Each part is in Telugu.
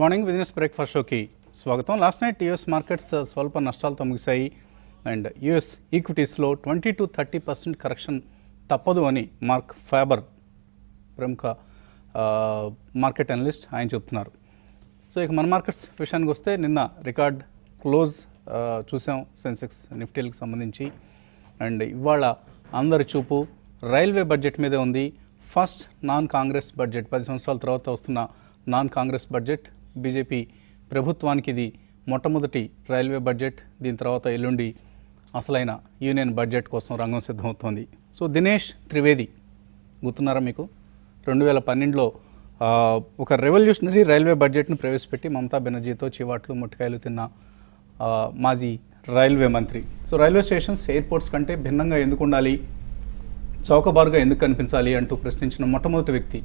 గుడ్ మార్నింగ్ బిజినెస్ బ్రేక్ఫాస్ట్ షోకి స్వాగతం. లాస్ట్ నైట్ యూఎస్ మార్కెట్స్ స్వల్ప నష్టాలతో ముగిశాయి అండ్ యూఎస్ ఈక్విటీస్లో 20 to 30% కరెక్షన్ తప్పదు అని మార్క్ ఫ్యాబర్ ప్రముఖ మార్కెట్ అనలిస్ట్ ఆయన చెప్తున్నారు. సో ఇక మన మార్కెట్స్ విషయానికి వస్తే నిన్న రికార్డ్ క్లోజ్ చూసాం సెన్సెక్స్ నిఫ్టీలకు సంబంధించి. అండ్ ఇవాళ అందరి చూపు రైల్వే బడ్జెట్ మీదే ఉంది. ఫస్ట్ నాన్ కాంగ్రెస్ బడ్జెట్, 10 సంవత్సరాల తర్వాత వస్తున్న నాన్ కాంగ్రెస్ బడ్జెట్. బీజేపీ ప్రభుత్వానికి ఇది మొట్టమొదటి రైల్వే బడ్జెట్. దీని తర్వాత ఎల్లుండి అసలైన యూనియన్ బడ్జెట్ కోసం రంగం సిద్ధమవుతోంది. సో దినేష్ త్రివేది గుర్తున్నారా మీకు? 2012లో ఒక రెవల్యూషనరీ రైల్వే బడ్జెట్ను ప్రవేశపెట్టి మమతా బెనర్జీతో చివాట్లు ముట్టికాయలు తిన్న మాజీ రైల్వే మంత్రి. సో రైల్వే స్టేషన్స్ ఎయిర్పోర్ట్స్ కంటే భిన్నంగా ఎందుకు ఉండాలి, చౌకబారుగా ఎందుకు కనిపించాలి అంటూ ప్రశ్నించిన మొట్టమొదటి వ్యక్తి.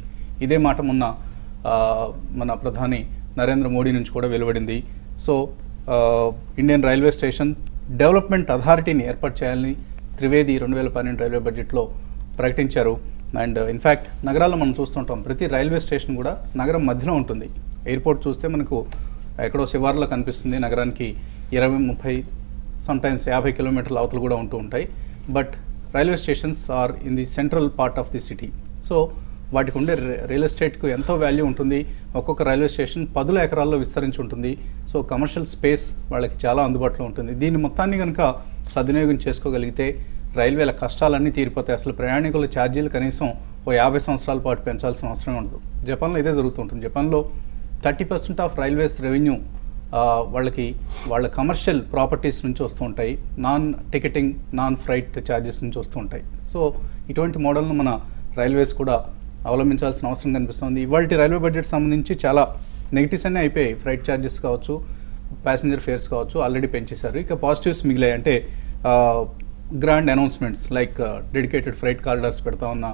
ఇదే మాట మొన్న మన ప్రధాని నరేంద్ర మోడీ నుంచి కూడా వెలువడింది. So Indian railway station development అథారిటీని ఏర్పాటు చేయాలని త్రివేది 2012 రైల్వే బడ్జెట్లో ప్రకటించారు. అండ్ ఇన్ఫ్యాక్ట్ నగరాల్లో మనం చూస్తుంటాం, ప్రతి రైల్వే స్టేషన్ కూడా నగరం మధ్యలో ఉంటుంది. ఎయిర్పోర్ట్ చూస్తే మనకు ఎక్కడో శివార్లో కనిపిస్తుంది, నగరానికి 20-30 సమ్టైమ్స్ 50 కిలోమీటర్ల అవతలు కూడా ఉంటూ ఉంటాయి. But railway stations are in the central part of the city. So వాటికి ఉండే రియల్ ఎస్టేట్కు ఎంతో వాల్యూ ఉంటుంది. ఒక్కొక్క రైల్వే స్టేషన్ 10 ఎకరాల్లో విస్తరించి ఉంటుంది. సో కమర్షియల్ స్పేస్ వాళ్ళకి చాలా అందుబాటులో ఉంటుంది. దీన్ని మొత్తాన్ని కనుక సద్వినియోగం చేసుకోగలిగితే రైల్వేల కష్టాలన్నీ తీరిపోతాయి. అసలు ప్రయాణికుల ఛార్జీలు కనీసం 50 సంవత్సరాల పాటు పెంచాల్సిన అవసరం ఉండదు. జపాన్లో ఇదే జరుగుతుంటుంది. జపాన్లో 30% ఆఫ్ రైల్వేస్ రెవెన్యూ వాళ్ళకి వాళ్ళ కమర్షియల్ ప్రాపర్టీస్ నుంచి వస్తూ ఉంటాయి, non ticketing non freight charges నుంచి వస్తూ ఉంటాయి. సో ఇటువంటి మోడల్ను మన రైల్వేస్ కూడా అవలంబించాల్సిన అవసరం కనిపిస్తుంది. ఇవాళ రైల్వే బడ్జెట్ సంబంధించి చాలా నెగిటివ్స్ అన్నీ అయిపోయాయి. ఫ్రైట్ ఛార్జెస్ కావచ్చు, ప్యాసింజర్ ఫేర్స్ కావచ్చు, ఆల్రెడీ పెంచేశారు. ఇక పాజిటివ్స్ మిగిలాయి. అంటే grand announcements like dedicated freight corridors పెడతా ఉన్న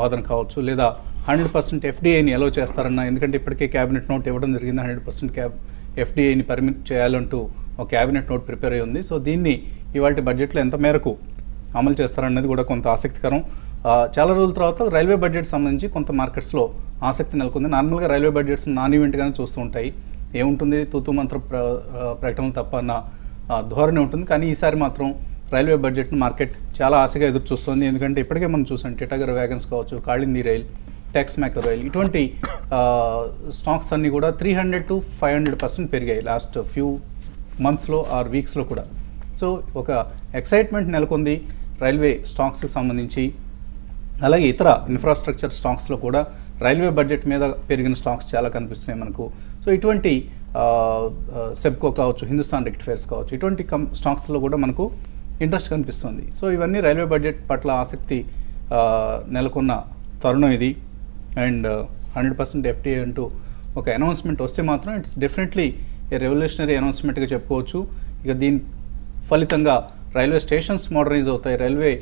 వాదన కావచ్చు, లేదా 100% ఎఫ్డీఐని అలో చేస్తారన్న. ఎందుకంటే ఇప్పటికే క్యాబినెట్ నోట్ ఇవ్వడం జరిగింది, 100% ఎఫ్డీఐని పర్మిట్ చేయాలంటూ ఒక క్యాబినెట్ నోట్ ప్రిపేర్ అయి ఉంది. సో దీన్ని ఇవాళ బడ్జెట్లో ఎంత మేరకు అమలు చేస్తారన్నది కూడా కొంత ఆసక్తికరం. చాలా రోజుల తర్వాత రైల్వే బడ్జెట్ సంబంధించి కొంత మార్కెట్స్లో ఆసక్తి నెలకొంది. నార్మల్గా రైల్వే బడ్జెట్స్ నాన్ ఈవెంట్గానే చూస్తూ ఉంటాయి. ఏముంటుంది, తూతూ మంత్ర ప్రకటనలు తప్ప అన్న ధోరణి ఉంటుంది. కానీ ఈసారి మాత్రం రైల్వే బడ్జెట్ను మార్కెట్ చాలా ఆశగా ఎదురు చూస్తుంది. ఎందుకంటే ఇప్పటికే మనం చూసాం, టిటాగర్ వ్యాగన్స్ కావచ్చు, Kalindee rail, Texmaco rail, ఇటువంటి స్టాక్స్ అన్నీ కూడా 300 to 500% పెరిగాయి లాస్ట్ ఫ్యూ మంత్స్లో ఆర్ వీక్స్లో కూడా. సో ఒక ఎక్సైట్మెంట్ నెలకొంది రైల్వే స్టాక్స్కి సంబంధించి. అలాగే ఇతర ఇన్ఫ్రాస్ట్రక్చర్ స్టాక్స్లో కూడా రైల్వే బడ్జెట్ మీద పెరిగిన స్టాక్స్ చాలా కనిపిస్తున్నాయి మనకు. సో ఇటువంటి సెబ్కో కావచ్చు, హిందుస్థాన్ రెక్టిఫైర్స్ కావచ్చు, ఇటువంటి స్టాక్స్లో కూడా మనకు ఇంట్రెస్ట్ కనిపిస్తుంది. సో ఇవన్నీ రైల్వే బడ్జెట్ పట్ల ఆసక్తి నెలకొన్న తరుణం ఇది. అండ్ 100% ఎఫ్డీఐ అంటూ ఒక అనౌన్స్మెంట్ వస్తే మాత్రం ఇట్స్ డెఫినెట్లీ ఏ రెవల్యూషనరీ అనౌన్స్మెంట్గా చెప్పుకోవచ్చు. ఇక దీని ఫలితంగా రైల్వే స్టేషన్స్ మోడర్నైజ్ అవుతాయి. రైల్వే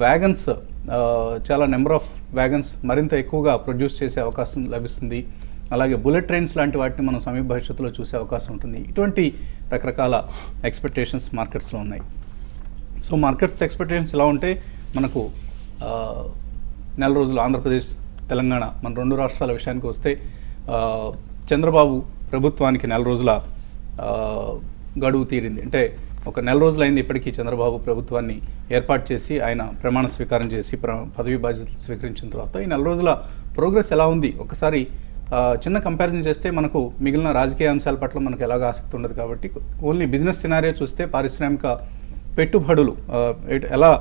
వ్యాగన్స్, చాలా నెంబర్ ఆఫ్ వ్యాగన్స్ మరింత ఎక్కువగా ప్రొడ్యూస్ చేసే అవకాశం లభిస్తుంది. అలాగే బుల్లెట్ ట్రైన్స్ లాంటి వాటిని మనం సమీప భవిష్యత్తులో చూసే అవకాశం ఉంటుంది. ఇటువంటి రకరకాల ఎక్స్పెక్టేషన్స్ మార్కెట్స్లో ఉన్నాయి. సో మార్కెట్స్ ఎక్స్పెక్టేషన్స్ ఎలా ఉంటే మనకు నెల రోజులు ఆంధ్రప్రదేశ్, తెలంగాణ, మన 2 రాష్ట్రాల విషయానికి వస్తే చంద్రబాబు ప్రభుత్వానికి నెల రోజుల గడువు తీరింది. అంటే ఒక నెల రోజులైంది ఇప్పటికీ చంద్రబాబు ప్రభుత్వాన్ని ఏర్పాటు చేసి ఆయన ప్రమాణ స్వీకారం చేసి పదవి బాధ్యతలు స్వీకరించిన తర్వాత ఈ నెల రోజుల ప్రోగ్రెస్ ఎలా ఉంది ఒకసారి చిన్న కంపారిజన్ చేస్తే మనకు మిగిలిన రాజకీయ అంశాల పట్ల మనకు ఎలాగ ఆసక్తి ఉండదు. కాబట్టి ఓన్లీ బిజినెస్ సినారియో చూస్తే పారిశ్రామిక పెట్టుబడులు ఎలా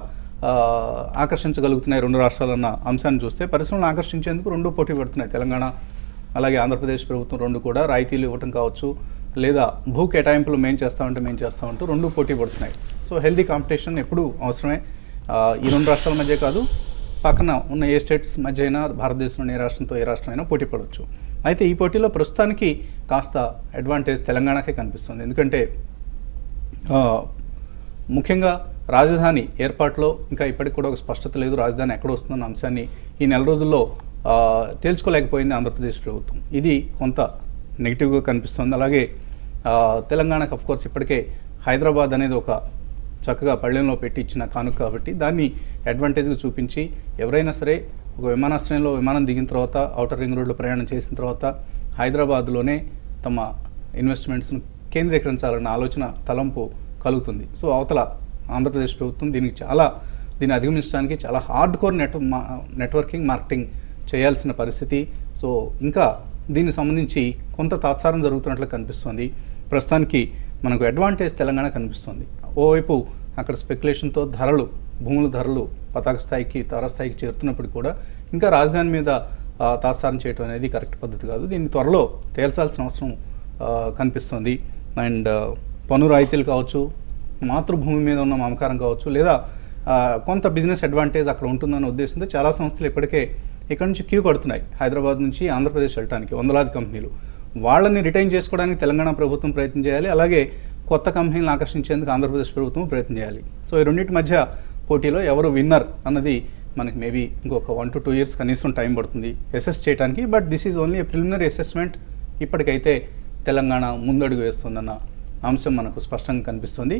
ఆకర్షించగలుగుతున్నాయి 2 రాష్ట్రాలన్న అంశాన్ని చూస్తే, పరిశ్రమలను ఆకర్షించేందుకు 2 పోటీ పడుతున్నాయి. తెలంగాణ అలాగే ఆంధ్రప్రదేశ్ ప్రభుత్వం 2 కూడా రాయితీలు ఇవ్వటం కావచ్చు, లేదా భూ కేటాయింపులు మేము చేస్తామంటూ 2 పోటీ పడుతున్నాయి. సో హెల్దీ కాంపిటీషన్ ఎప్పుడూ అవసరమే. ఈ 2 రాష్ట్రాల మధ్య కాదు, పక్కన ఉన్న ఏ స్టేట్స్ మధ్య అయినా, భారతదేశంలోని ఏ రాష్ట్రంతో ఏ రాష్ట్రం అయినా పోటీ పడవచ్చు. అయితే ఈ పోటీలో ప్రస్తుతానికి కాస్త అడ్వాంటేజ్ తెలంగాణకే కనిపిస్తుంది. ఎందుకంటే ముఖ్యంగా రాజధాని ఏర్పాటులో ఇంకా ఇప్పటికి కూడా ఒక స్పష్టత లేదు. రాజధాని ఎక్కడ వస్తుందన్న అంశాన్ని ఈ నెల రోజుల్లో తేల్చుకోలేకపోయింది ఆంధ్రప్రదేశ్ ప్రభుత్వం. ఇది కొంత నెగిటివ్గా కనిపిస్తుంది. అలాగే తెలంగాణకు అఫ్కోర్స్ ఇప్పటికే హైదరాబాద్ అనేది ఒక చక్కగా పళ్ళెంలో పెట్టి ఇచ్చిన కానుక కాబట్టి దాన్ని అడ్వాంటేజ్గా చూపించి ఎవరైనా సరే ఒక విమానాశ్రయంలో విమానం దిగిన తర్వాత ఔటర్ రింగ్ రోడ్లో ప్రయాణం చేసిన తర్వాత హైదరాబాద్లోనే తమ ఇన్వెస్ట్మెంట్స్ను కేంద్రీకరించాలన్న ఆలోచన తలంపు కలుగుతుంది. సో అవతల ఆంధ్రప్రదేశ్ ప్రభుత్వం దీన్ని అధిగమించడానికి చాలా హార్డ్ కోర్ నెట్వర్కింగ్ మార్కెటింగ్ చేయాల్సిన పరిస్థితి. సో ఇంకా దీనికి సంబంధించి కొంత తాత్సారం జరుగుతున్నట్లు కనిపిస్తుంది. ప్రస్తుతానికి మనకు అడ్వాంటేజ్ తెలంగాణ కనిపిస్తుంది. ఓవైపు అక్కడ స్పెక్యులేషన్తో భూముల ధరలు పతాక స్థాయికి తారాస్థాయికి చేరుతున్నప్పుడు కూడా ఇంకా రాజధాని మీద తాత్సారం చేయడం అనేది కరెక్ట్ పద్ధతి కాదు. దీన్ని త్వరలో తేల్చాల్సిన అవసరం కనిపిస్తుంది. అండ్ పన్ను రాయితీలు కావచ్చు, మాతృభూమి మీద ఉన్న మమకారం కావచ్చు, లేదా కొంత బిజినెస్ అడ్వాంటేజ్ అక్కడ ఉంటుందన్న ఉద్దేశంతో చాలా సంస్థలు ఇప్పటికే ఇక్కడ నుంచి క్యూ కడుతున్నాయి. హైదరాబాద్ నుంచి ఆంధ్రప్రదేశ్ వెళ్ళడానికి వందలాది కంపెనీలు. వాళ్ళని రిటైన్ చేసుకోవడానికి తెలంగాణ ప్రభుత్వం ప్రయత్నం చేయాలి. అలాగే కొత్త కంపెనీలను ఆకర్షించేందుకు ఆంధ్రప్రదేశ్ ప్రభుత్వం ప్రయత్నం చేయాలి. సో ఈ రెండింటి మధ్య పోటీలో ఎవరు విన్నర్ అన్నది మనకి మేబీ ఇంకొక 1 to 2 years కనీసం టైం పడుతుంది అసెస్ చేయడానికి. But this is only A preliminary assessment. ఇప్పటికైతే తెలంగాణ ముందడుగు వేస్తుందన్న అంశం మనకు స్పష్టంగా కనిపిస్తుంది.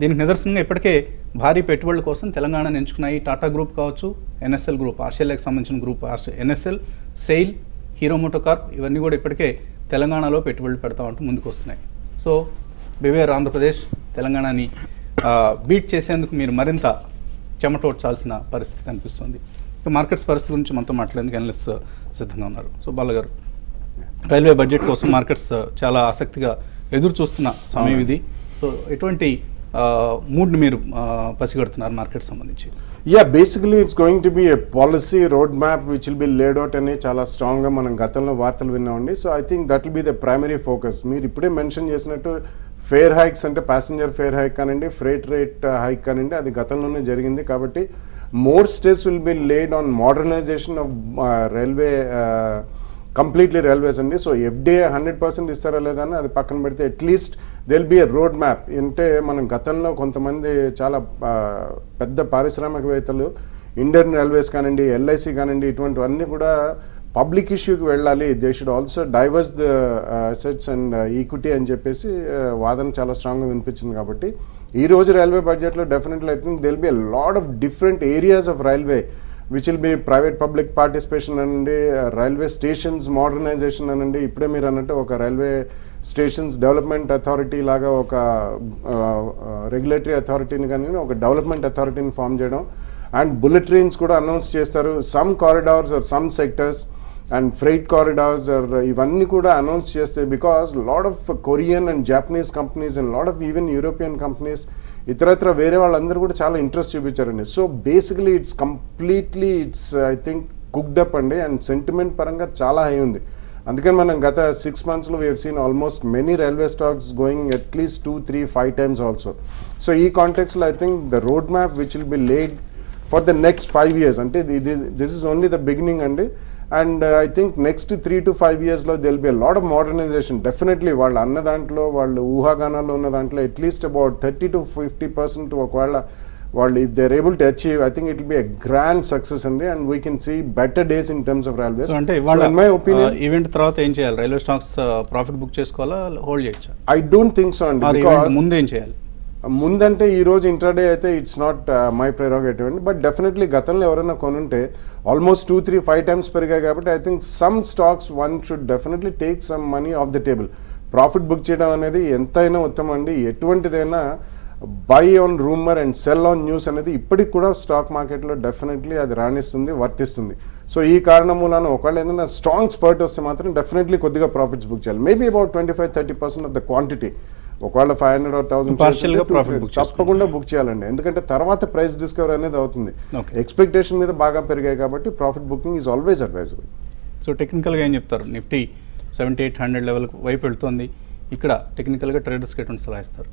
దీనికి నిదర్శనంగా ఇప్పటికే భారీ పెట్టుబడుల కోసం తెలంగాణను ఎంచుకున్నాయి టాటా గ్రూప్ కావచ్చు, ఎన్ఎస్ఎల్ గ్రూప్, ఆస్ట్రేలియాకి సంబంధించిన group NSL, SAIL, hero MotoCorp ఇవన్నీ కూడా ఇప్పటికే తెలంగాణలో పెట్టుబడులు పెడతామంటూ ముందుకు వస్తున్నాయి. సో బివేర్ ఆంధ్రప్రదేశ్, తెలంగాణని బీట్ చేసేందుకు మీరు మరింత చెమటోడ్చాల్సిన పరిస్థితి కనిపిస్తుంది. ఇక మార్కెట్స్ పరిస్థితి గురించి మనతో మాట్లాడేందుకు అనలిస్ట్ సిద్ధంగా ఉన్నారు. సో బాలగారు, రైల్వే బడ్జెట్ కోసం మార్కెట్స్ చాలా ఆసక్తిగా ఎదురు చూస్తున్న సమయం ఇది. సో ఎటువంటి మూడ్ని మీరు పసిగడుతున్నారు మార్కెట్ సంబంధించి? Basically it's going to be a policy road map which will be laid out అని చాలా స్ట్రాంగ్గా మనం గతంలో వార్తలు విన్నామండి. So I think that will be the primary focus. మీరు ఇప్పుడే మెన్షన్ చేసినట్టు ఫేర్ హైక్స్ అంటే ప్యాసింజర్ ఫేర్ హైక్ కానివ్వండి, ఫ్రైట్ రేట్ హైక్ కానివ్వండి, అది గతంలోనే జరిగింది. కాబట్టి more stress will be laid on modernization of railway, completely railways అండి. సో ఎఫ్డీఏ 100% ఇస్తారా లేదా అని అది పక్కన పెడితే at least there'll be a road map. అంటే మనం గతంలో కొంతమంది చాలా పెద్ద పారిశ్రామికవేత్తలు ఇండియన్ రైల్వేస్ కానివ్వండి, ఎల్ఐసి కానివ్వండి, ఇటువంటివన్నీ కూడా పబ్లిక్ ఇష్యూకి వెళ్ళాలి, they should also divorce the assets and equity అని చెప్పేసి వాదన చాలా స్ట్రాంగ్గా వినిపించింది. కాబట్టి ఈ రోజు రైల్వే బడ్జెట్లో definitely I think they'll be a lot of different areas of railway which will be private public participation అనండి, రైల్వే స్టేషన్స్ మోడర్నైజేషన్ అనండి. ఇప్పుడే మీరు అన్నట్టు ఒక రైల్వే స్టేషన్స్ డెవలప్మెంట్ అథారిటీ లాగా ఒక రెగ్యులేటరీ అథారిటీని కానీ ఒక డెవలప్మెంట్ అథారిటీని ఫామ్ చేయడం, అండ్ బుల్లెట్ ట్రైన్స్ కూడా అనౌన్స్ చేస్తారు. Some corridors or some sectors and freight corridors ఇవన్నీ కూడా అనౌన్స్ చేస్తే, because lot of Korean and Japanese companies and lot of even European companies ఇతరత్ర వేరే వాళ్ళందరూ కూడా చాలా ఇంట్రెస్ట్ చూపించారండి. So basically it's I think cooked up అండి, అండ్ సెంటిమెంట్ పరంగా చాలా హై ఉంది. అందుకని మనం గత 6 monthsలో we have seen almost many railway stocks going at least 2, 3, 5 times also. So ఈ కాంటెక్స్లో I think the road map which will be laid for the next 5 years అంటే this is only the beginning అండి. And I think next 3 to 5 yearsలో there'll be a lot of modernization. Definitely వాళ్ళు అన్న దాంట్లో, వాళ్ళు ఊహాగానాల్లో ఉన్న దాంట్లో అట్లీస్ట్ అబౌట్ 30 to 50% ఒకవేళ వాళ్ళు if they are able to achieve, I think it will be a grand success అండి. And we can see better days in terms of railways. అంటే ఇన్ మై ఒపీనియన్ ఈవెంట్ తర్వాత ఏం చేయాలి? రైల్వే స్టాక్స్ ప్రాఫిట్ బుక్ చేసుకోవాలా, హోల్డ్ చేయొచ్చా? ఐ డోంట్ థింక్ సో అండి. ముందు ఏం చేయాలి? ముందంటే ఈ రోజు ఇంట్రాడే అయితే ఇట్స్ నాట్ మై ప్రెరోగేటివ్ అండి. బట్ డెఫినెట్లీ గతంలో ఎవరైనా కొనుంటే ఆల్మోస్ట్ 2, 3, 5 times పెరిగాయి. కాబట్టి I think some stocks one should definitely take some money off the table. Profit book చేయడం అనేది ఎంతైనా ఉత్తమం అండి. ఎటువంటిదైనా buy on rumour and sell on news అనేది ఇప్పటికి కూడా స్టాక్ మార్కెట్లో డెఫినెట్లీ అది రాణిస్తుంది, వర్తిస్తుంది. సో ఈ కారణం మూలాన ఒకవేళ ఏదైనా స్ట్రాంగ్ స్పర్ట్ వస్తే మాత్రం డెఫినెట్లీ కొద్దిగా ప్రాఫిట్స్ బుక్ చేయాలి. Maybe about 25-30% of the quantity. ఒకవేళ 500 or 1000 తప్పకుండా బుక్ చేయాలండి. ఎందుకంటే తర్వాత ప్రైస్ డిస్కవర్ అనేది అవుతుంది. ఎక్స్పెక్టేషన్ మీద బాగా పెరిగాయి కాబట్టి profit booking is always advisable. So టెక్నికల్గా ఏం చెప్తారు? నిఫ్టీ 7800 లెవెల్ వైపు వెళ్తుంది. ఇక్కడ టెక్నికల్గా ట్రేడర్స్కి ఎటువంటి సలహా ఇస్తారు?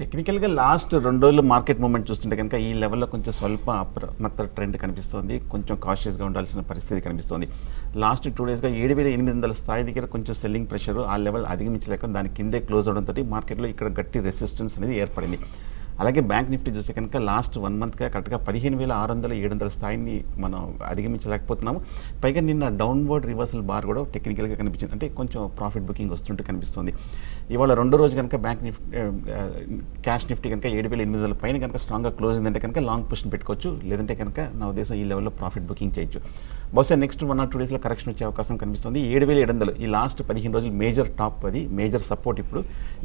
టెక్నికల్గా లాస్ట్ 2 రోజులు మార్కెట్ మూవ్మెంట్ చూస్తుంటే కనుక ఈ లెవెల్లో కొంచెం స్వల్ప అప్రమత్త ట్రెండ్ కనిపిస్తుంది. కొంచెం కాషియస్గా ఉండాల్సిన పరిస్థితి కనిపిస్తుంది. లాస్ట్ 2 daysగా 7800 స్థాయి దగ్గర కొంచెం సెల్లింగ్ ప్రెషర్, ఆ లెవెల్ అధిగమించలేక దాని కిందే క్లోజ్ అవడంతో మార్కెట్లో ఇక్కడ గట్టి రెసిస్టెన్స్ అనేది ఏర్పడింది. అలాగే బ్యాంక్ నిఫ్టీ చూస్తే కనుక లాస్ట్ 1 monthగా కరెక్ట్గా 15,600-700 స్థాయిని మనం అధిగమించలేకపోతున్నాము. పైగా నిన్న డౌన్వర్డ్ రివర్సల్ బార్ కూడా టెక్నికల్గా కనిపించింది. అంటే కొంచెం ప్రాఫిట్ బుకింగ్ వస్తుంటే కనిపిస్తుంది. ఇవాళ 2వ రోజు కనుక బ్యాంక్ నిఫ్టీ క్యాష్ నిఫ్టీ కనుక 7,800 పైన కనుక స్ట్రాంగ్గా క్లోజ్ అయిందంటే కనుక లాంగ్ పొజిషన్ పెట్టుకోవచ్చు. లేదంటే కనుక నా ఉద్దేశం ఈ లెవెల్లో ప్రాఫిట్ బుకింగ్ చేయొచ్చు. బహుశా నెక్స్ట్ 1 or 2 డేస్లో కరెక్షన్ వచ్చే అవకాశం కనిపిస్తుంది. 7,700 ఈ లాస్ట్ 15 రోజులు మేజర్ టాప్, అది మేజర్ సపోర్ట్. ఇప్పుడు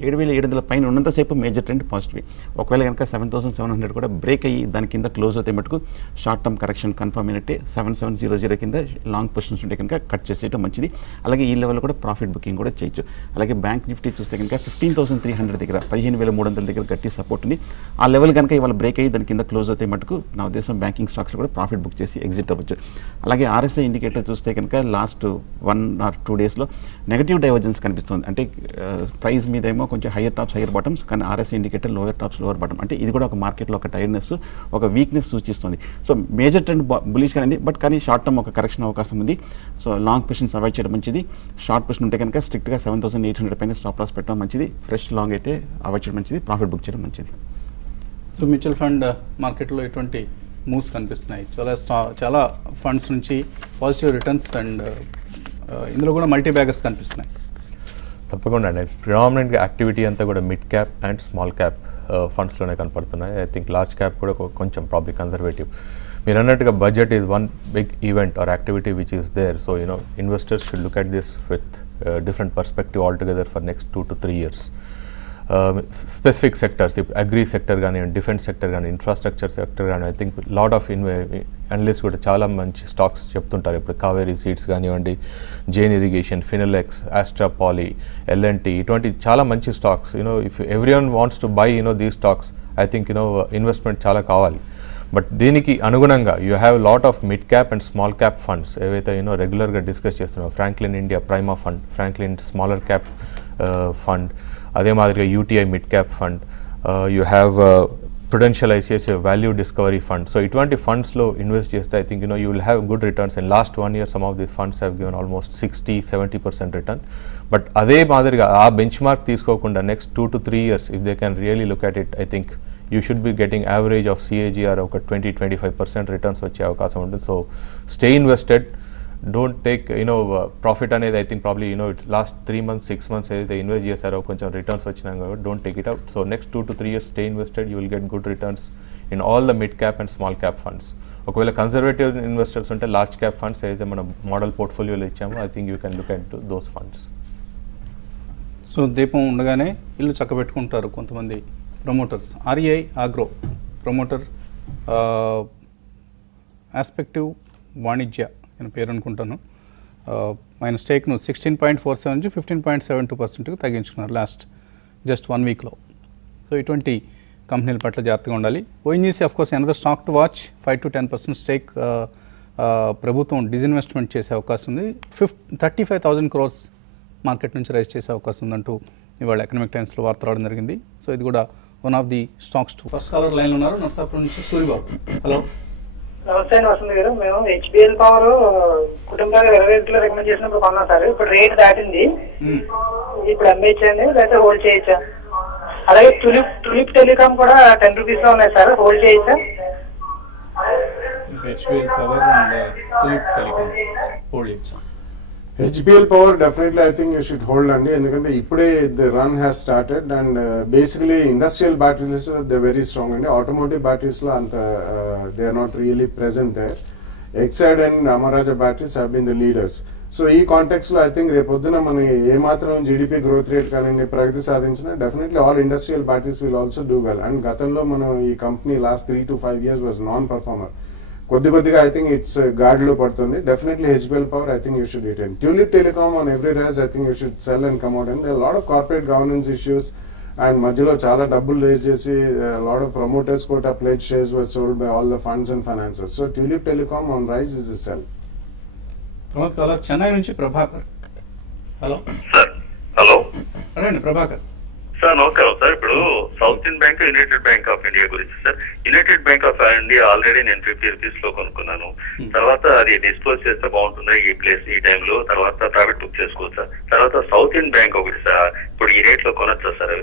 7,700 పైన ఉన్నంతసేపు మేజర్ ట్రెండ్ పాజిటివ్. ఒకవేళ కనుక 7,700 కూడా బ్రేక్ అయ్యి దాని కింద క్లోజ్ అవుతే మటుకు షార్ట్ టర్మ్ కరెక్షన్ కన్ఫర్మ్ అయినట్టే. 7,700 కింద లాంగ్ పొజిషన్స్ ఉంటే కనుక కట్ చేసేయడం మంచిది. అలాగే ఈ లెవెల్ కూడా ప్రాఫిట్ బుకింగ్ కూడా చేయొచ్చు. అలాగే బ్యాంక్ నిఫ్టీ చూస్తే కనుక 15,300 దగ్గర 15,300 దగ్గర గట్టి సపోర్ట్ ఉంది. ఆ లెవెల్ కనుక ఇవాళ బ్రేక్ అయ్యి దాని కింద క్లోజ్ అవుతే మటుకు నా ఉద్దేశం బ్యాంకింగ్ స్టాక్స్ కూడా ప్రాఫిట్ బుక్ చేసి ఎగ్జిట్ అవ్వచ్చు. అలాగే ఆర్ఎస్ఐ ఇండికేటర్ చూస్తే కనుక లాస్ట్ 1 or 2 డేస్లో నెగటివ్ డైవర్జెన్స్ కనిపిస్తుంది. అంటే ప్రైస్ మీద ఏమో కొంచెం హయ్యర్ టాప్స్ హయ్యర్ బాటమ్స్, కానీ RSI indicator lower tops lower bottom. అంటే ఇది కూడా ఒక మార్కెట్లో ఒక టైర్డ్నెస్, ఒక వీక్నెస్ సూచిస్తుంది. సో మేజర్ ట్రెండ్ బులిష్గా ఉంది, బట్ కానీ షార్ట్ టర్మ్ ఒక కరెక్షన్ అవకాశం ఉంది. సో లాంగ్ పొజిషన్స్ అవాయిడ్ చేయడం మంచిది. షార్ట్ పొజిషన్ ఉంటే కనుక స్ట్రిక్ట్గా 7,800 పైన స్టాప్ లాస్ పెట్టడం మంచిది. ఫ్రెష్ లాంగ్ అయితే అవాయిడ్ చేయడం మంచిది, ప్రాఫిట్ బుక్ చేయడం మంచిది. సో మ్యూచువల్ ఫండ్ మార్కెట్లో ఎటువంటి మూవ్స్ కనిపిస్తున్నాయి? చాలా ఫండ్స్ నుంచి పాజిటివ్ రిటర్న్స్ అండ్ ఇందులో కూడా మల్టీ బ్యాగర్స్ కనిపిస్తున్నాయి. తప్పకుండా అండి. ప్రిడామినెంట్గా యాక్టివిటీ అంతా కూడా mid cap and small cap ఫండ్స్లోనే కనపడుతున్నాయి. ఐ థింక్ లార్జ్ క్యాప్ కూడా కొంచెం ప్రాబ్లీ కన్జర్వేటివ్. మీరు అన్నట్టుగా budget is one big event or activity which is there. So investors should look at this with different perspective altogether for next 2 to 3 years. Specific sectors, ఇప్పుడు అగ్రీ సెక్టర్ కానీ, డిఫెన్స్ సెక్టర్ కానీ, ఇన్ఫ్రాస్ట్రక్చర్ సెక్టర్ కానీ, I think lot of analyst కూడా చాలా మంచి స్టాక్స్ చెప్తుంటారు. ఇప్పుడు కావేరీ సీడ్స్ కానివ్వండి, జైన్ ఇరిగేషన్, ఫినోలెక్స్, ఆస్ట్రా పాలీ, ఎల్ఎన్టీ, ఇటువంటి చాలా మంచి stocks. If everyone wants to buy these stocks, I think investment చాలా కావాలి. బట్ దీనికి అనుగుణంగా you have lot of mid cap and small cap funds ఏవైతే రెగ్యులర్గా డిస్కస్ చేస్తున్నాం. Franklin India prima fund, Franklin smaller cap fund, అదే మాదిరిగా UTI mid cap fund, you have Prudential ICICI value discovery fund. So ఇటువంటి ఫండ్స్లో ఇన్వెస్ట్ చేస్తే I think you will have good returns. In last 1 year some of these funds have given almost 60-70% return. But అదే మాదిరిగా ఆ బెంచ్ మార్క్ తీసుకోకుండా next 2 to 3 years if they can really look at it, I think you should be getting average of CAGR ఒక 20-25% రిటర్న్స్ వచ్చే అవకాశం ఉంటుంది. So stay invested, don't take profit అనేది. I think probably last 3 months 6 months ఏదైతే ఇన్వెస్ట్ చేశారో కొంచెం రిటర్న్స్ వచ్చినాక కూడా don't take it out. So next 2 to 3 years stay invested, you will get good returns in all the mid cap and small cap funds. ఒకవేళ కన్జర్వేటివ్ ఇన్వెస్టర్స్ ఉంటే లార్జ్ క్యాప్ ఫండ్స్ ఏదైతే మనం మోడల్ పోర్ట్ఫోలియోలో ఇచ్చామో I think you can look at those funds. So దీపం ఉండగానే ఇల్లు చక్కబెట్టుకుంటారు కొంతమంది ప్రమోటర్స్. REI ఆగ్రో ప్రమోటర్ ఆస్పెక్టివ్ వాణిజ్య నేను పేరు అనుకుంటాను. ఆయన స్టేక్ను 16.47 నుంచి 15.72% తగ్గించుకున్నారు లాస్ట్ జస్ట్ 1 weekలో. సో ఇటువంటి కంపెనీల పట్ల జాగ్రత్తగా ఉండాలి. ONGC of course another stock to watch. 5-10% stake ప్రభుత్వం డిజిన్వెస్ట్మెంట్ చేసే అవకాశం ఉంది. 35,000 crores మార్కెట్ నుంచి రైజ్ చేసే అవకాశం ఉందంటూ ఇవాళ ఎకనామిక్ టైమ్స్లో వార్త రావడం జరిగింది. సో ఇది కూడా one of the stocks. First caller లైన్లో ఉన్నారు, నర్సాపురం నుంచి సూరిబాబు. హలో. నమస్తే వసంత్ గారు. మేము HBL పవర్ కుటుంబాలు 25 రికమెండ్ చేసినప్పుడు కొన్నాం సార్. ఇప్పుడు రేట్ దాటింది, ఇప్పుడు అమ్మేయచ్చండి లేకపోతే హోల్డ్ చేయొచ్చా? అలాగే టులిప్ టెలికామ్ కూడా 10 rupees లో ఉన్నాయి సార్, హోల్డ్ చేయొచ్చా? HBL power and tulip telecom hold చేయొచ్చా? HBL Power definitely I think you should hold అండి, ఎందుకంటే ఇప్పుడే the run has started and basically industrial batteries they very strong అండి. automotive batteries లో అంత they are not really present there. Exide and Amaraja batteries have been the leaders. So ఈ కాంటెక్స్ లో ఐ థింక్ రేపొద్దున మనం ఏ మాత్రం జీడిపి గ్రోత్ రేట్ కానీ ప్రగతి సాధించినా definitely all industrial batteries will also do well. And గతంలో మనం ఈ company last 3 to 5 years was non performer. కొద్దిగా ఐ థింక్ ఇట్స్ గాడిలో పడుతుంది. Definitely HBL Power I think you should retain. Tulip Telecom on every rise I think you should sell and come out. And there lot of corporate governance issues and మధ్యలో చాలా డబ్బులు రేజ్ చేసి లాట్ ఆఫ్ ప్రమోటర్స్ కూడా pledge shares were sold by all the funds and financiers. So Tulip Telecom on rise is sell. Chennai నుంచి ప్రభాకర్. Hello sir. హలో అదే ప్రభాకర్ సార్. నమస్కారం సార్. ఇప్పుడు సౌత్ ఇండియన్ బ్యాంక్, యునైటెడ్ బ్యాంక్ ఆఫ్ ఇండియా గురించి sir. United bank of India already నేను 50 rupees లో కొనుక్కున్నాను. తర్వాత అది డిస్పోజ్ చేస్తే బాగుంటుందా ఈ ప్లేస్ ఈ టైంలో? తర్వాత ప్రైవేట్ బుక్ చేసుకోవచ్చు సార్. తర్వాత సౌత్ ఇండియన్ బ్యాంక్ ఒకటి సార్, ఇప్పుడు ఈ రేట్ లో కొనొచ్చా సార్?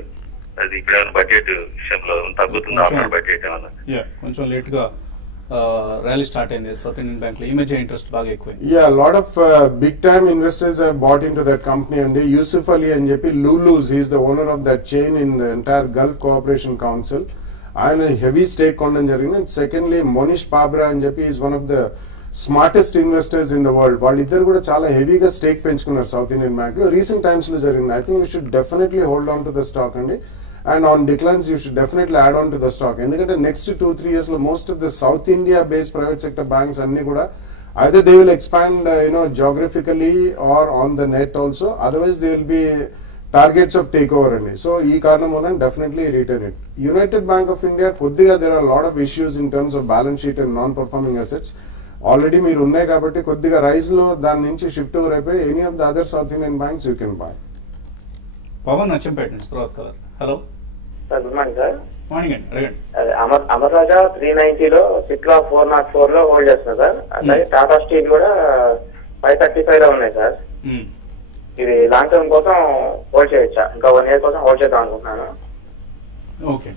అది ఇప్పుడు ఏమైనా బడ్జెట్ విషయంలో తగ్గుతుందా ఆఫ్టర్ బడ్జెట్ ఏమన్నా? కొంచెం లేట్ గా ర్యాలీ స్టార్ట్ అయింది సౌత్ ఇండియన్ బ్యాంక్ లో. ఈ మధ్య ఇంట్రెస్ట్ బాగా ఎక్కువ. Lot of big time investors have bought into that company అండి. యూసుఫ్ అలీ అని చెప్పి Lulu's, he's the owner of that chain in the entire Gulf Cooperation Council. ఆయన హెవీ స్టేక్ కొనడం జరిగింది. సెకండ్లీ మోనిష్ పాబ్రా అని చెప్పి is one of the smartest investors in the world, వాళ్ళిద్దరు కూడా చాలా హెవీగా స్టేక్ పెంచుకున్నారు సౌత్ ఇండియన్ బ్యాంక్ లో. రీసెంట్ టైమ్స్ లో జరిగింది. I think you should definitely hold on to the stock అండి. And on declines you should definitely add on to the stock. ఎందుకంటే నెక్స్ట్ 2-3 years లో most of the South India based private sector banks అన్ని కూడా either they will expand geographically or on the net also, otherwise they will be targets of takeover అండి. సో ఈ కారణం వల్ల definitely retain it. United bank of India కొద్దిగా there are lot of issues in terms of balance sheet and non performing assets. Already మీరు ఉన్నాయి కాబట్టి కొద్దిగా రైజ్ లో దాని నుంచి షిఫ్ట్ ఓవర్ అయిపోయి any of the other south Indian banks you can buy. Pavan Achampeta నుంచి తర్వాత caller. Hello sir, good morning sir. Morning అండి, అడగండి. అమర్ రాజా 390 లో, సిప్లా 404 లో హోల్డ్ చేస్తున్నా సార్. అలాగే టాటా స్టీల్ కూడా 535 లో ఉన్నాయి సార్. ఇది లాంగ్ టర్మ్ కోసం హోల్డ్ చేయొచ్చా? ఇంకా 1 year కోసం హోల్డ్ చేద్దాం అనుకుంటున్నాను. ఓకే,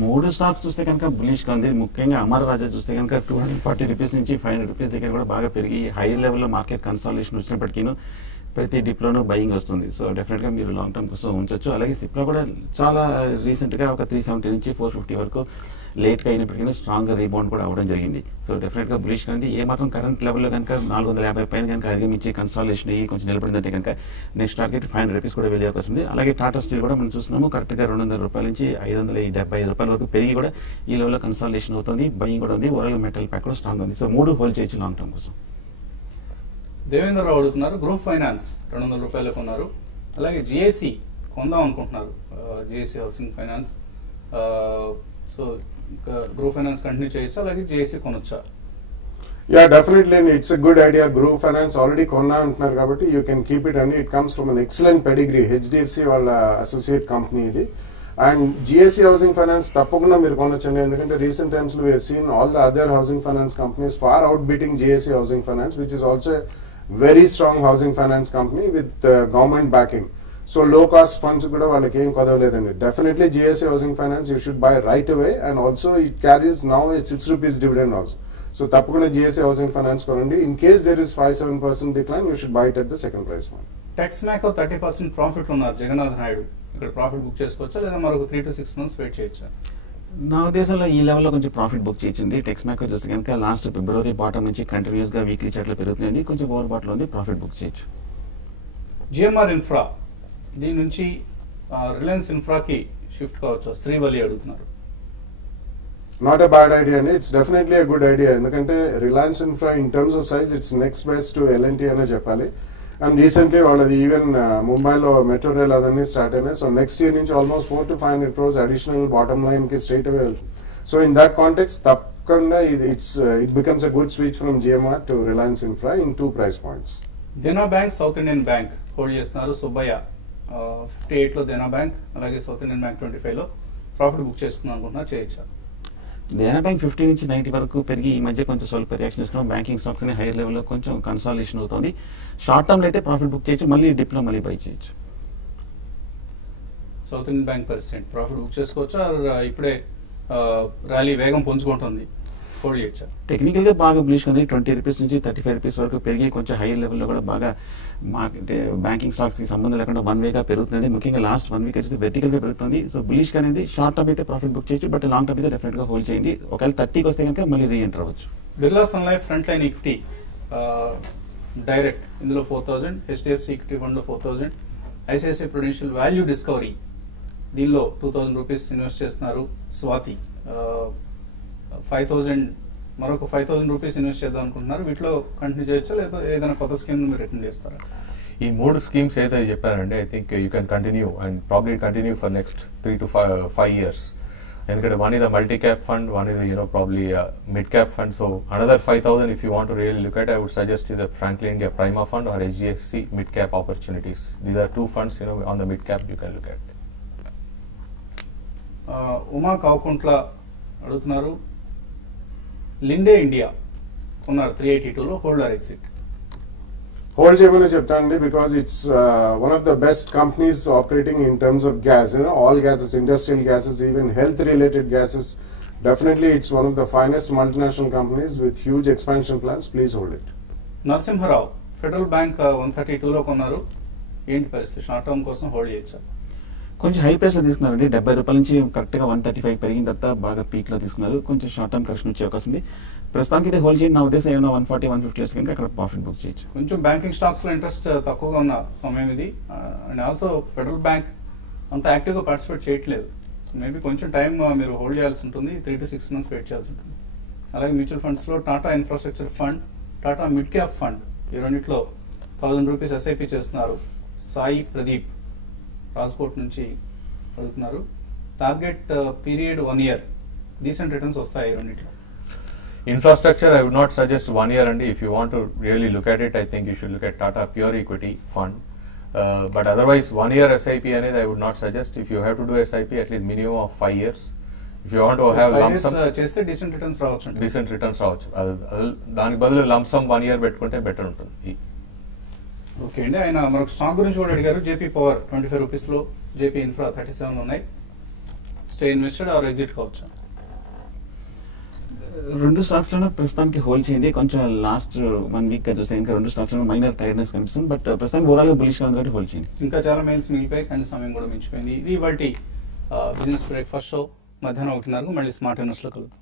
3 స్టాక్స్ చూస్తే కనుక బులిష్ గా ఉంది. ముఖ్యంగా అమర్ రాజా చూస్తే కనుక 240 రూపీస్ నుంచి 500 రూపీస్ దగ్గర కూడా బాగా పెరిగి హైయర్ లెవెల్లో మార్కెట్ కన్సాలిడేషన్ వచ్చినప్పటికీ ప్రతి డిప్లోనూ బయింగ్ వస్తుంది. సో డెఫినెట్ గా మీరు లాంగ్ టర్మ్ కోసం ఉంచొచ్చు. అలాగే సిప్లో కూడా చాలా రీసెంట్ గా ఒక 370 నుంచి 450 వరకు లేట్ గా అయినప్పటికీ స్ట్రాంగ్ గా రీబౌండ్ కూడా అవడం జరిగింది. సో డెఫినెట్ గా బులిష్ గా ఉంది. ఏ మాత్రం కరెంట్ లెవెల్లో కనుక 450 పైన కనుక అధిగమించి కన్సాలిడేషన్ అయ్యి కొంచెం నిలబడిందంటే కనుక నెక్స్ట్ టార్గెట్ 500 రూపీస్ కూడా వెళ్ళే అవకాశం ఉంది. అలాగే టాటా స్టీల్ కూడా మనం చూస్తున్నాము కరెక్ట్ గా 200 రూపాయల నుంచి 575 రూపాయల వరకు పెరిగి కూడా ఈ లెవెల్లో కన్సాలిడేషన్ అవుతుంది. బయింగ్ కూడా ఉంది. ఓవరాల్ మెటల్ ప్యాక్ కూడా స్ట్రాంగ్ ఉంది. సో 3 హోల్డ్ చేయొచ్చు లాంగ్ టర్మ్ కోసం. దేవేంద్రరావు అడుగుతున్నారు, గ్రూప్ ఫైనాన్స్ 200 రూపాయలు కొన్నారు. అలాగే జిఐసి కొందాం అనుకుంటున్నారు, GIC housing finance. So group finance continue చేయొచ్చా, అలాగే జిఐసి కొనొచ్చా? Yeah, definitely it's a good idea. Group finance already కొన్నా అంటున్నారు కాబట్టి యూ కెన్ కీప్ ఇట్ అండి. It comes from an excellent pedigree. HDFC వాళ్ళ అసోసియేట్ కంపెనీ ఇది. అండ్ జిఎస్సి హౌసింగ్ ఫైనాన్స్ తప్పకుండా మీరు కొనొచ్చండి. ఎందుకంటే రీసెంట్ టైమ్స్ లో we have seen all the other housing finance companies far out beating GSC housing finance, which is also very strong housing finance company with government backing. So low cost funds kuda vallaki em kodavledandi. Definitely GSA housing finance you should buy right away, and also it carries now a 6 rupees dividend also. So tappakunda GSA housing finance konandi. In case there is 5-7% decline, you should buy it at the second price point. Texmaco 30% profit ఉన్నారు జగన్నాథ్ నాయుడు. ఇక్కడ ప్రాఫిట్ బుక్ చేసుకోవచ్చా, లేదా మరొక 3 to 6 months వెయిట్ చేయొచ్చా? నా ఉద్దేశంలో ఈ లెవెల్లో కొంచెం ప్రాఫిట్ బుక్ చేయొచ్చండి. టెక్స్ మ్యాకో చూస్తే కనుక లాస్ట్ ఫిబ్రవరి బాటం నుంచి కంటిన్యూస్ గా వీక్లీ చార్ట్లో పెరుగుతుంది. కొంచెం ఓవర్ బాట్లో ఉంది, ప్రాఫిట్ బుక్ చేయొచ్చు. జిఎంఆర్ ఇన్ఫ్రా, దీని నుంచి రిలయన్స్ ఇన్ఫ్రాకి షిఫ్ట్ కావచ్చు, శ్రీవల్లి అడుగుతున్నారు. Not a bad idea అండి. It's definitely a good idea. ఎందుకంటే Reliance Infra in terms of size it's next best to LNT అనే చెప్పాలి. అండ్ రీసెంట్లీ వాళ్ళది ఈవెన్ ముంబైలో మెట్రో రైల్ అదన్నీ స్టార్ట్ అయినాయి. సో నెక్స్ట్ ఇయర్ నుంచి almost 400 to 500 crores additional bottom line కి స్ట్రైట్ అవే వెళ్తుంది. సో ఇన్ దట్ కాంటెక్స్ తప్పకుండా it becomes a good switch from GMR to Reliance Infra in 2 price points. Dena bank south Indian bank hold చేస్తున్నారు. సుబ్బయ్య 58 లో దేనా బ్యాంక్, అలాగే సౌత్ ఇండియన్ బ్యాంక్ 25 లో ప్రాఫిట్ బుక్ చేసుకున్నాను అనుకుంటున్నారు, చేయొచ్చా? దేనా బ్యాంక్ 50 నుంచి 90 వరకు పెరిగి ఈ మధ్య కొంచెం స్వల్ప రియాక్షన్ ఇస్తున్నాం. బ్యాంకింగ్ స్టాక్స్ అని హైయర్ లెవెల్లో కొంచెం కన్సాలిడేషన్ అవుతుంది. షార్ట్ టర్మ్ లో అయితే ప్రాఫిట్ బుక్ చేయొచ్చు, మళ్ళీ డిప్ లో మళ్ళీ బై చేయొచ్చు. South Indian bank percent profit book చేసుకోవచ్చా, ఇప్పుడే ర్యాలీ వేగం పుంజుకుంటుంది, హోల్డ్ చేయొచ్చా? టెక్నికల్ గా బాగా బులిష్ ఉంది. 20 రూపీస్ నుంచి 35 రూపీస్ వరకు పెరిగి కొంచెం హైయర్ లెవెల్లో కూడా బాగా మార్కెట్ బ్యాంకింగ్ స్టాక్స్ కి సంబంధం లేకుండా 1 week గా పెరుగుతుంది. ముఖ్యంగా లాస్ట్ 1 week వచ్చి వెర్టికల్ గా పెరుగుతుంది. సో బులిష్ గా అనేది షార్ట్ టర్మ్ అయితే ప్రాఫిట్ బుక్ చేయొచ్చు, బట్ లాంగ్ టర్మ్ అయితే డెఫినెట్ గా హోల్డ్ చేయండి. ఒకవేళ 30కి వస్తే కనుక మళ్ళీ రీఎంటర్ అవ్వచ్చు. Birla sun life front line equity direct ఇందులో 4000, హెచ్డిఎఫ్సి ఈక్విటీ ఫండ్ లో 4000, ఐసిఐసిఐ ప్రుడెన్షియల్ వాల్యూ డిస్కవరీ దీనిలో 2000 రూపీస్ ఇన్వెస్ట్ చేస్తున్నారు. స్వాతి 5000, మరొక 5000 రూపీస్ ఇన్వెస్ట్ చేద్దాం అనుకుంటున్నారు. వీటిలో కంటిన్యూ చేయొచ్చా, లేదా ఏదైనా కొత్త స్కీమ్ మీరు రికమెండ్ చేస్తారా? ఈ 3 స్కీమ్స్ ఏదైతే చెప్పారంటే I think you can continue and probably continue for next 3 to 5 years. ఎందుకంటే one is a multi-cap fund, one is probably a mid-cap fund. So another 5,000 if you want to really look at, I would suggest is the Franklin India Prima Fund or HDFC mid-cap opportunities. These are 2 funds on the mid-cap you can look at. Uma Kavukuntla అడుగుతున్నారు, లిండే ఇండియా కొన్నారు 382 లో, హోల్డ్ ఆర్ ఎగ్జిట్? హోల్డ్ చేయమని చెప్తానండి, because it's one of the best companies operating in terms of gas, all gases, industrial gases, even health related gases. Definitely it's one of the finest multinational companies with huge expansion plans. Please hold it. Narasimharao federal bank 132 లో కొన్నారు, ఏంటి పరిస్థితి? షార్ట్ టర్మ్ కోసం హోల్డ్ చేయొచ్చా? కొంచెం హై ప్రైస్ లో తీసుకున్నారండి. 70 రూపాయల నుంచి కరెక్ట్ గా 135 పెరిగిన తర్వాత బాగా పీక్ లో తీసుకున్నారు. కొంచెం షార్ట్ టర్మ్ కరెక్షన్ వచ్చే అవకాశం ఉంది. ప్రస్తుతానికి ఇది హోల్డ్ చేయండి. నా ఉద్దేశం ఏమైనా 140-150 వస్తే కనుక అక్కడ ప్రాఫిట్ బుక్ చేయొచ్చు. కొంచెం బ్యాంకింగ్ స్టాక్స్ లో ఇంట్రెస్ట్ తక్కువగా ఉన్న సమయం ఇది. అండ్ ఆల్సో ఫెడరల్ బ్యాంక్ అంత యాక్టివ్గా పార్టిసిపేట్ చేయట్లేదు. మేబీ కొంచెం టైం మీరు హోల్డ్ చేయాల్సి ఉంటుంది, 3 to 6 months వెయిట్ చేయాల్సి ఉంటుంది. అలాగే మ్యూచువల్ ఫండ్స్లో Tata infrastructure fund, Tata mid cap fund, ఈ రెండిట్లో 1000 రూపీస్ ఎస్ఐపి చేస్తున్నారు. సాయి ప్రదీప్ రాజ్కోట్ నుంచి అడుగుతున్నారు. Target period 1 year, decent returns వస్తాయి రెండిట్లో. Infrastructure, I would not suggest 1 year, and if you want to really look at it, I think you should look at Tata Pure Equity Fund. But otherwise, 1 year SIP అనేది I would not suggest. If you have to do SIP, at least minimum of 5 years. If you want to have lump sum, చేస్తే డీసెంట్ రిటర్న్స్ రావచ్చు. డీసెంట్ రిటర్న్స్ రావచ్చు. దానికి బదులు లంప్ సమ్ 1 year పెట్టుకుంటే బెటర్ ఉంటుంది. ఓకే అండి. ఆయన మరొక స్టాక్ గురించి కూడా అడిగారు. జేపీ పవర్ 25 రూపీస్లో, జేపీ ఇన్ఫ్రా 37 ఉన్నాయి. స్టే ఇన్వెస్టెడ్ ఆర్ ఎగ్జిట్ కావచ్చు. రెండు స్టాక్స్ లోనే ప్రస్తుతానికి హోల్డ్ చేయండి. కొంచెం లాస్ట్ 1 week గా చూస్తే ఇంకా రెండు స్టాక్స్ లో మైనర్ టైర్నెస్ కనిపిస్తుంది. బట్ ప్రస్తుతానికి ఓవరాల్ గా బులిష్ గా ఉంది, హోల్డ్ చేయండి. ఇంకా చాలా మెయిల్స్ మిగిలిపోయి కానీ సమయం కూడా మించిపోయింది. ఇది ఇవాల్టి బిజినెస్ బ్రేక్ఫాస్ట్ షో. మధ్యాహ్నం 1:30 మళ్ళీ స్మార్ట్ ఇన్వెస్ట్లో కలుద్దాం.